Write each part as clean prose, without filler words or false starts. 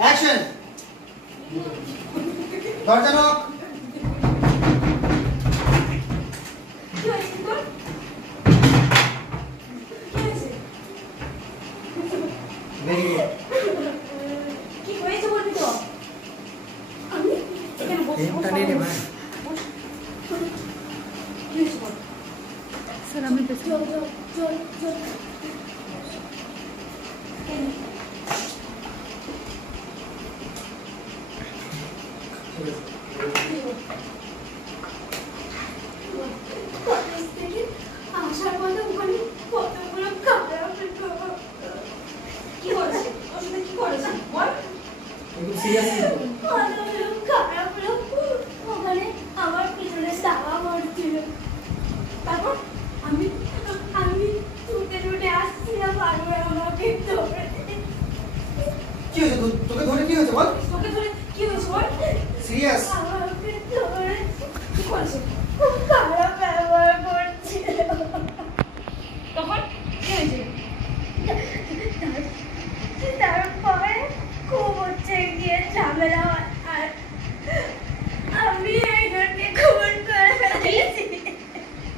Action. দরজা knock. Very good. কি হয়েছে বলবি তো? আমি এখানে বসে এমটা নেই রে ভাই। কি হয়েছে বল? স্যার আমি চল চল চল চল। কলেজ থেকে আসার পথে ওখানে কতগুলো খারাপ কি হয়েছে? ওর সাথে কি করেছে বল? একটু সিরিয়াস কতগুলো খারাপ লোক ওখানে আমার পিছনে সাবা মারছিল। তারপর আমি আমি ছুটে ছুটে আসছিলাম আর ওরা আমাকে ধরে। কি হয়েছে? তোকে ধরে কি হয়েছে বল? তোকে ধরে কি হয়েছে বল? সিরিয়াস। আমাকে ধরে কি করেছে? খুব খারাপ ব্যবহার করছিল। তখন কি হয়েছে? তারপরে খুব হচ্ছে গিয়ে ঝামেলা হয় আর আমি একজনকে খুন করে ফেলেছি।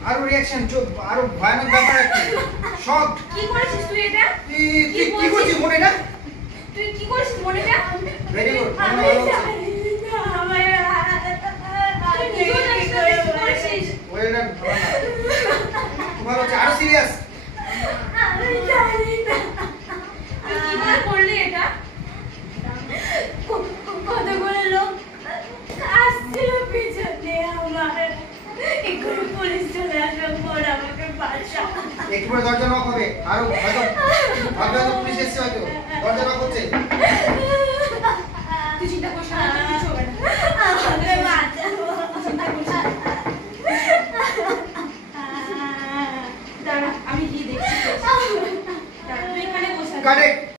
আরো রিঅ্যাকশন চুপ, আরো ভয়ানক ব্যাপার একটা। শক। কি করেছিস তুই এটা? তুই কি করছিস মনে না? তুই কি করেছিস মনে না? Very good. আমি জানি না আমার তুই নিজেও জানিস না তুই কি করেছিস? ওয়েলডান। ভালো হচ্ছে। আরো সিরিয়াস। আমি জানি না তুই কিভাবে করলি এটা? কতগুলো লোক আসছিল পিছনে আমার এক্ষুনি পুলিশ চলে আসবে পর আমাকে বাঁচা। একটু পরে দরজা নক হবে। আরো হয়তো হয়তো পুলিশ এসছে হয়তো। দরজা নক হচ্ছে। তুই চিন্তা করিস না তোর কিছু হবে না আমাকে বাঁচাও চিন্তা করিস না দাঁড়া আমি গিয়ে দেখছি দাঁড়া তুই এখানে বসে আছিস। কারেক্ট।